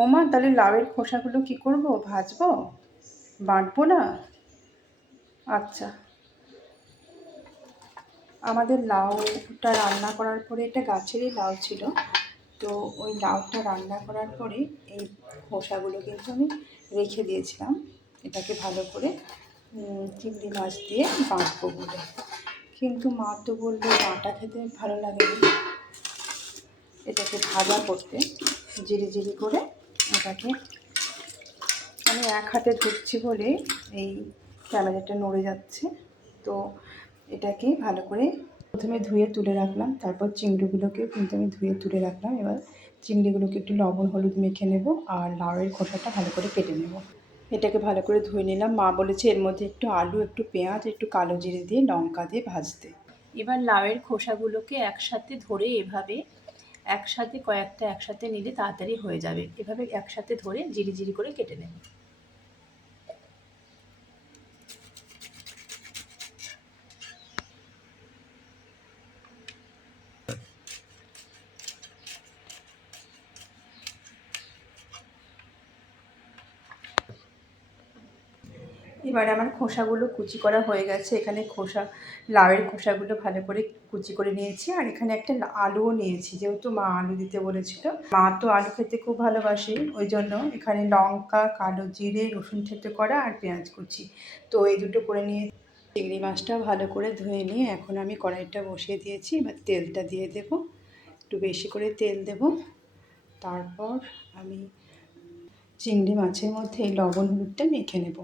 ওমা, তাহলে লাউয়ের খোসাগুলো কি করব? ভাজবো? বাটবো না? আচ্ছা। আমাদের লাউটা রান্না করার পরে, এটা গাছেরই লাউ ছিল, তো ওই লাউটা রান্না করার পরে এই খোসাগুলো কিন্তু আমি রেখে দিয়েছিলাম এটাকে ভালো করে চিংড়ি মাছ দিয়ে বাটবো বলে। কিন্তু মা তো বললো বাটা খেতে ভালো লাগে না, এটাকে ভাজা করতে, জিরি জিরি করে এটাকে। আমি এক হাতে ধরছি বলে এই ক্যামেরাটা নড়ে যাচ্ছে। তো এটাকে ভালো করে প্রথমে ধুয়ে তুলে রাখলাম, তারপর চিংড়িগুলোকেও কিন্তু আমি ধুয়ে তুলে রাখলাম। এবার চিংড়িগুলোকে একটু লবণ হলুদ মেখে নেব আর লাউয়ের খোসাটা ভালো করে কেটে নেব। এটাকে ভালো করে ধুয়ে নিলাম। মা বলেছে এর মধ্যে একটু আলু, একটু পেঁয়াজ, একটু কালো জিরে দিয়ে লঙ্কা দিয়ে ভাজতে। এবার লাউয়ের খোসাগুলোকে একসাথে ধরে এভাবে একসাথে কয়েকটা একসাথে নিলে তাড়াতাড়ি হয়ে যাবে। এভাবে একসাথে ধরে জিরি জিরি করে কেটে নেব। এবার আমার খোসাগুলো কুচি করা হয়ে গেছে। এখানে লাউয়ের খোসাগুলো ভালো করে কুচি করে নিয়েছি, আর এখানে একটা আলুও নিয়েছি, যেহেতু মা আলু দিতে বলেছিল। মা তো আলু খেতে খুব ভালোবাসে, ওই জন্য এখানে লঙ্কা, কালো জিরে, রসুন থেতো করা আর পেঁয়াজ কুচি, তো এই দুটো করে নিয়ে চিংড়ি মাছটা ভালো করে ধুয়ে নিয়ে এখন আমি কড়াইটা বসিয়ে দিয়েছি। এবার তেলটা দিয়ে দেব, একটু বেশি করে তেল দেব। তারপর আমি চিংড়ি মাছের মধ্যে এই লবণ হলুদটা মেখে নেব।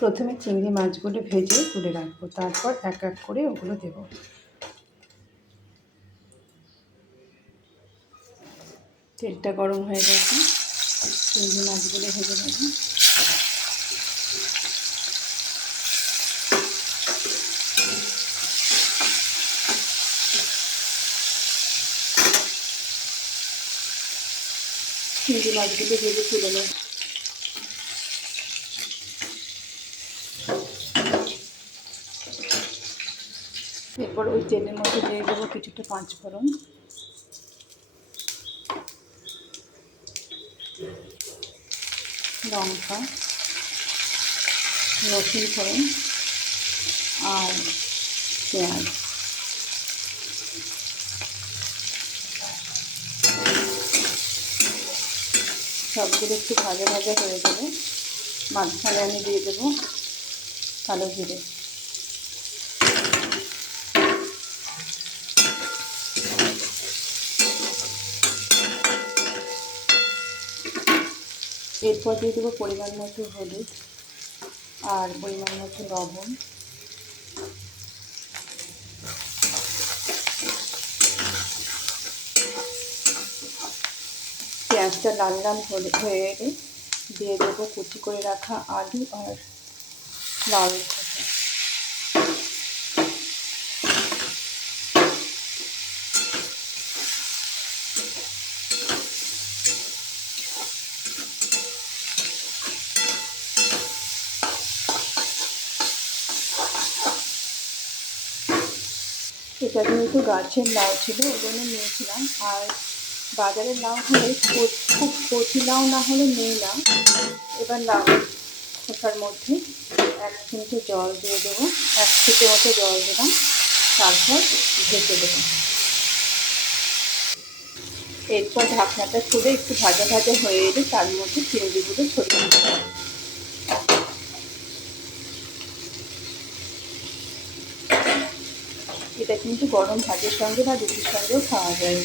প্রথমে চিংড়ি মাছগুলো ভেজে তুলে রাখবো, তারপর এক এক করে ওগুলো দেব। তেলটা গরম হয়ে গেছে, চিংড়ি মাছগুলো ভেজে নেব। চিংড়ি মাছগুলো ভেজে তুলে নেব। এরপর ওই তেলের মধ্যে দিয়ে দেবো কিছুটা পাঁচফোড়ন, লঙ্কা, রসুন ফোড়ন আর পেঁয়াজ। সবগুলো একটু ভাজা ভাজা হয়ে গেলে মাঝখানে আমি দিয়ে দেবো কালো জিরে। এরপর দিয়ে দেবো পরিমাণ মতো হলুদ আর পরিমাণ মতো লবণ। পেঁয়াজটা লাল লাল হয়ে এলে দিয়ে দেবো কুচি করে রাখা আলু আর লাউয়ের খোসা। এটা যেহেতু গাছের লাউ ছিল ওই জন্য নিয়েছিলাম, আর বাজারের লাউ হলে খুব কচি লাউ না হলে নেই না। এবার লাউয়ের খোসার মধ্যে 1 চিমটে জল দিয়ে দেবো, 1 চিমটে মতো জল দিলাম, তারপর ঢেকে দেবো। এরপর ঢাকনাটা খুলে একটু ভাজা ভাজা হয়ে এলে তার মধ্যে চিংড়িগুলো ছড়িয়ে দেবো। এটা কিন্তু গরম ভাতের সঙ্গে বা রুটির সঙ্গেও খাওয়া যায়।